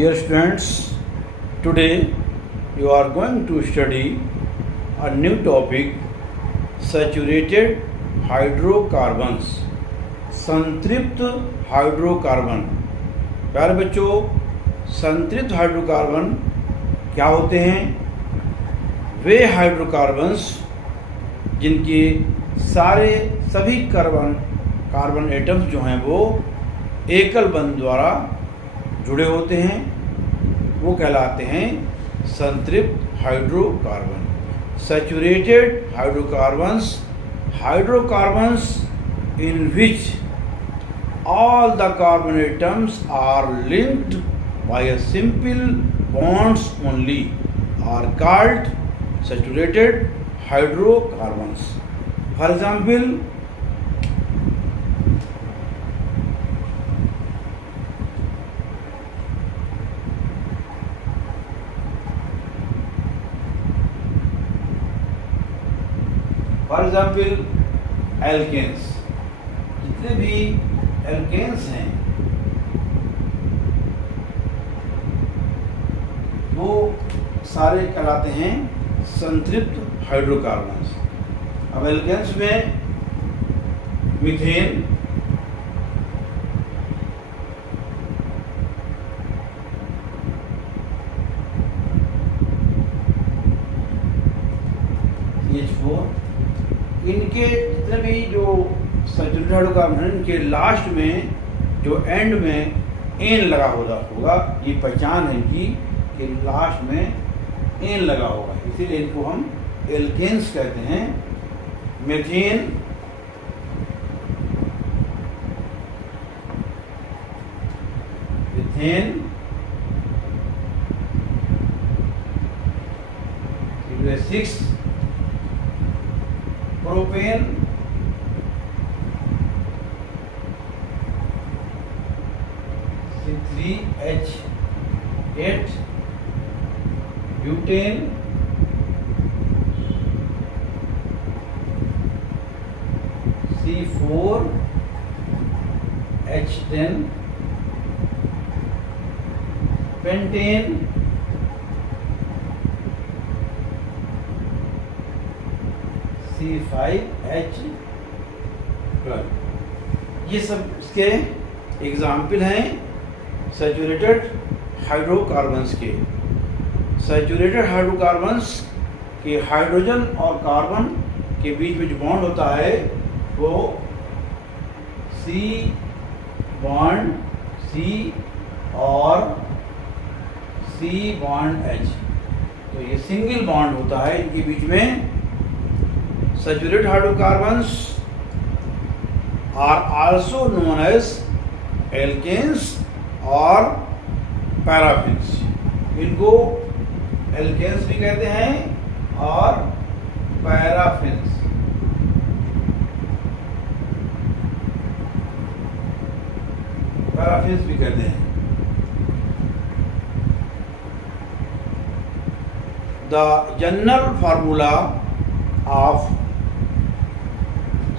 Dear students, today you are going to study a new topic, saturated hydrocarbons, संतृप्त hydrocarbon. प्यारे बच्चों, संतृप्त hydrocarbon क्या होते हैं? वे हाइड्रोकार्बन्स जिनके सभी कार्बन एटम्स जो हैं वो एकल बंध द्वारा जुड़े होते हैं, वो कहलाते हैं संतृप्त hydrocarbon. Saturated hydrocarbons in which all the carbon atoms are linked by a simple bonds only are called saturated hydrocarbons. For example, alkanes। जितने भी एल्केन्स हैं वो सारे कहलाते हैं संतृप्त हाइड्रोकार्बन्स। अब एल्केन्स में मीथेन, CH4, इनके जितने भी जो सैचुरेटेड हाइड्रोकार्बन है इनके लास्ट में जो एंड में एन लगा होगा, ये पहचान है इनकी कि लास्ट में एन लगा होगा, इसीलिए इनको हम एल्केन्स कहते हैं। Methane, methane, C6, propane, C3H8, butane, C4H10, pentane, C5H12। ये सब इसके एग्जाम्पल हैं सैचुरेटेड हाइड्रोकार्बन्स के। सैचुरेटेड हाइड्रोकार्बन्स के हाइड्रोजन और कार्बन के बीच में जो बॉन्ड होता है वो C बॉन्ड C और C बॉन्ड H, तो ये सिंगल बॉन्ड होता है इनके बीच में। Saturated hydrocarbons are also known as alkanes और पैराफिन्स। इनको एल्केन्स भी कहते हैं और पैराफिन्स भी कहते हैं। The general formula of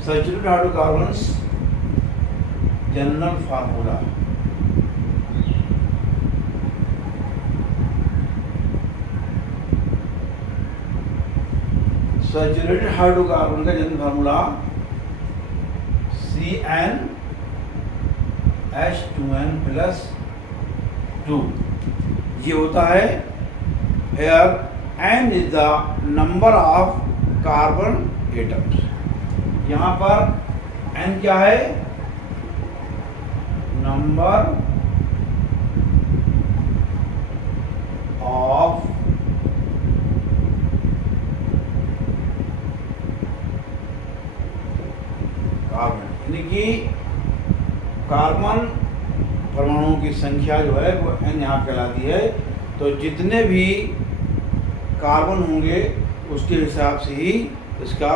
saturated hydrocarbons, general formula, saturated hydrocarbon का जनरल फार्मूला CnH2n+2 ये होता है। Here n is the number of carbon atoms. यहाँ पर n क्या है? नंबर ऑफ कार्बन, यानी कि कार्बन परमाणुओं की संख्या जो है वो n यहाँ कहलाती है। तो जितने भी कार्बन होंगे उसके हिसाब से ही इसका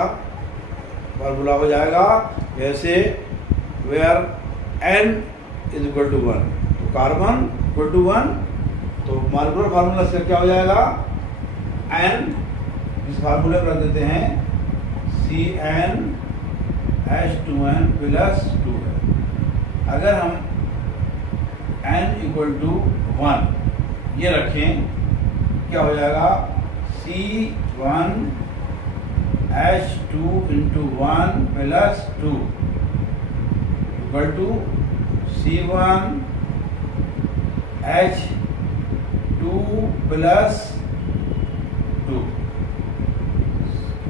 फार्मूला हो जाएगा। जैसे वेयर n = 1, तो कार्बन = 1, तो मॉलिक्यूलर फार्मूला से क्या हो जाएगा? n, इस फार्मूले पर रख देते हैं CnH2n+2 है। अगर हम n = 1 ये रखें, क्या हो जाएगा C1H2 into 1 plus 2 equal to C1H2 plus 2,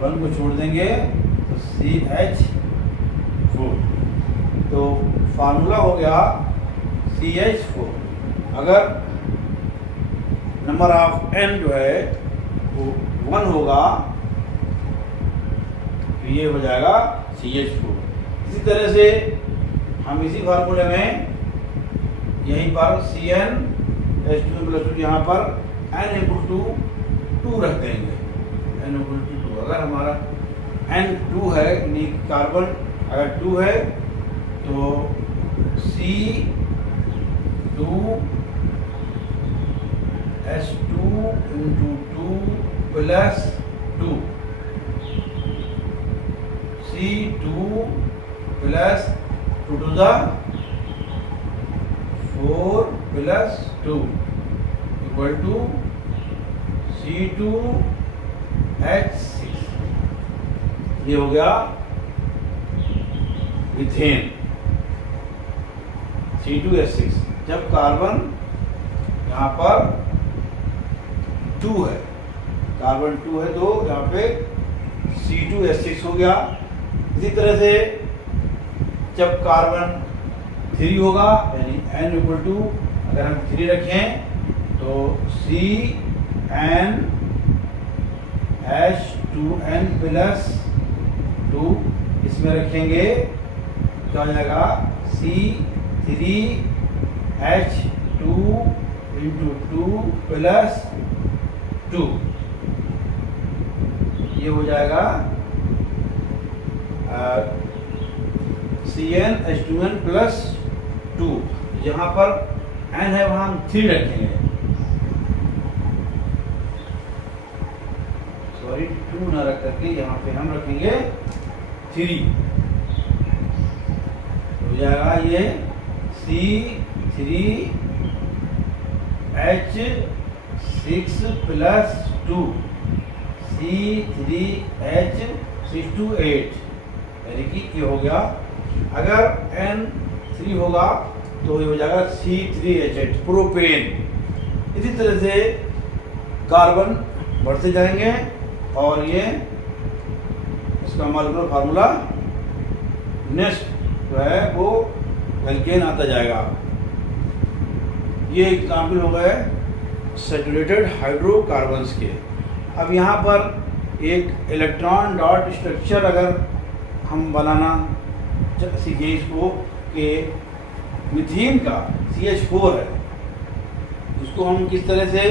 1 को छोड़ देंगे तो CH4। तो फार्मूला हो गया CH4। अगर नंबर ऑफ n जो है वो 1 होगा तो ये हो जाएगा CH4। इसी तरह से हम इसी फार्मूले में यहीं पर CnH2+2 यहाँ पर n = 2 रख देंगे, n = 2। अगर हमारा n 2 है, यानी कार्बन अगर 2 है तो C2H2 into 2 plus 2, C2 plus 2 to the 4 plus 2 equal to C2H6। ये हो गया इथेन C2H6। जब कार्बन यहाँ पर 2 है, कार्बन 2 है तो यहाँ पे C2H6 हो गया। इसी तरह से जब कार्बन 3 होगा, यानी n = अगर हम 3 रखें तो CnH2n प्लस 2, इसमें रखेंगे क्या हो जाएगा C3H2 इंटू 2 प्लस 2, ये हो जाएगा CnH2n प्लस 2। यहाँ पर n है वहाँ हम 3 रखेंगे, सॉरी 2 ना रख करके यहाँ पे हम रखेंगे 3। हो जाएगा ये C3H6 प्लस 2, C3H628, यानी कि ये हो गया। अगर n 3 होगा तो ये हो जाएगा C3H8 प्रोपेन। इसी तरह से कार्बन बढ़ते जाएंगे और ये इसका मॉलिक्यूलर फार्मूला नेक्स्ट जो है वो एल्केन आता जाएगा। ये एग्जाम्पल हो गए सैचुरेटेड हाइड्रोकार्बन्स के। अब यहाँ पर एक इलेक्ट्रॉन डॉट स्ट्रक्चर अगर हम बनाना सीखे इसको कि मीथेन का CH4 है, उसको हम किस तरह से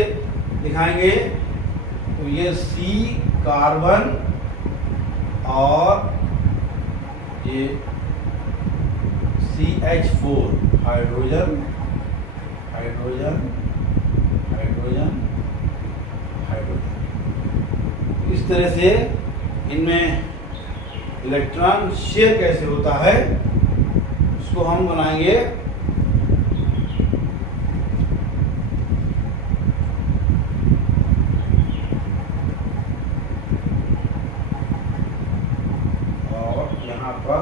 दिखाएंगे, तो ये C कार्बन और ये CH4 hydrogen hydrogen hydrogen hydrogen. इस तरह से इनमें इलेक्ट्रॉन शेयर कैसे होता है उसको हम बनाएंगे। और यहाँ पर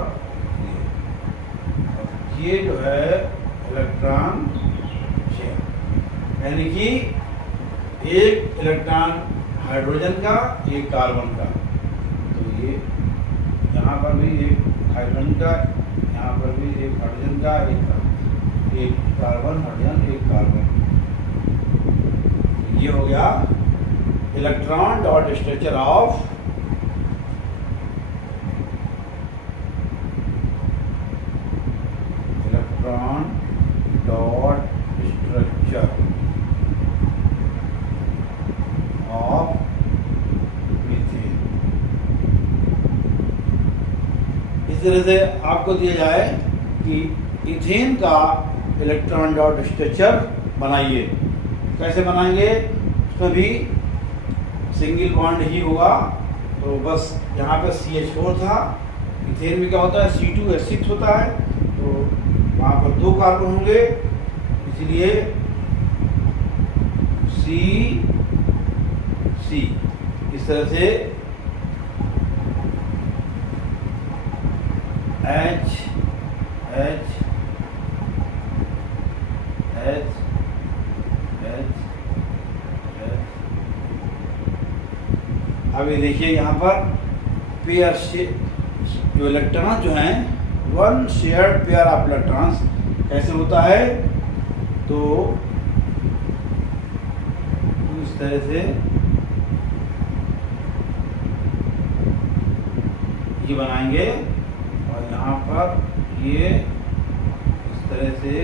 ये जो है इलेक्ट्रॉन शेयर, यानी कि एक इलेक्ट्रॉन हाइड्रोजन का एक कार्बन का, तो ये यहाँ पर भी एक हाइड्रोजन का, यहाँ पर भी एक हाइड्रोजन का, एक कार्बन हाइड्रोजन एक कार्बन। ये हो गया electron dot structure of electron dot structure of methane. इस तरह से आपको दिया जाए कि इथेन का इलेक्ट्रॉन डॉट स्ट्रक्चर बनाइए। कैसे बनाएंगे, उसमें भी सिंगल बॉन्ड ही होगा। तो बस यहाँ पे CH4 था, इथेन में क्या होता है C2H6 होता है, तो वहाँ पर 2 कार्बन होंगे, इसलिए सी इस तरह से H H H H H। अभी देखिए यहाँ पर पेयर से जो इलेक्ट्रॉन जो हैं, one shared pair of electrons कैसे होता है, तो इस तरह से ये बनाएंगे और यहाँ पर ये इस तरह से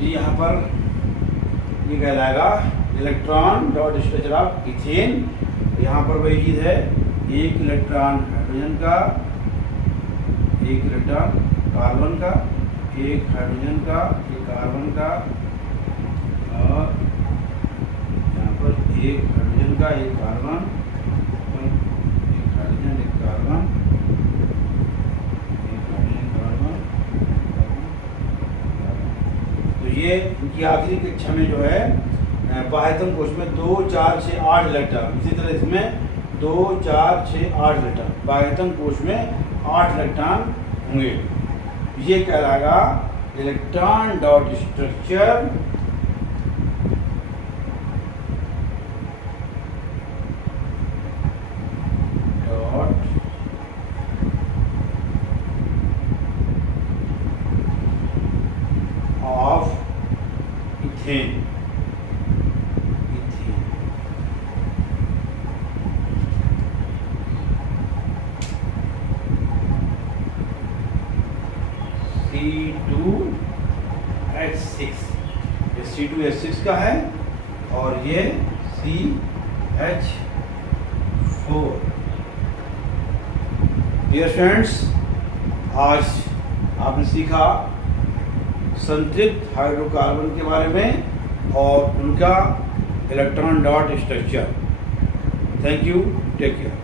ये यहाँ पर ये कहलाएगा electron dot structure of ethane. यहाँ पर वही चीज़ है, एक इलेक्ट्रॉन हाइड्रोजन का, एक इलेक्ट्रॉन कार्बन का, एक हाइड्रोजन का, एक कार्बन का, और यहाँ पर एक हाइड्रोजन का, एक कार्बन, एक हाइड्रोजन, एक कार्बन, एक हाइड्रोजन, कार्बन। तो ये इनकी आखिरी कक्षा में जो है बाह्यतम कोश में 2, 4, 6, 8 इलेक्ट्रॉन, इसी तरह इसमें 2, 4, 6, 8 इलेक्ट्रॉन, बाह्यतम कोश में 8 इलेक्ट्रॉन होंगे। ये कहलाएगा electron dot structure dot of ethane. C2H6, ये C2H6 का है और ये CH4। डियर फ्रेंड्स, आज आपने सीखा संतृप्त हाइड्रोकार्बन के बारे में और उनका electron dot structure. Thank you, take care.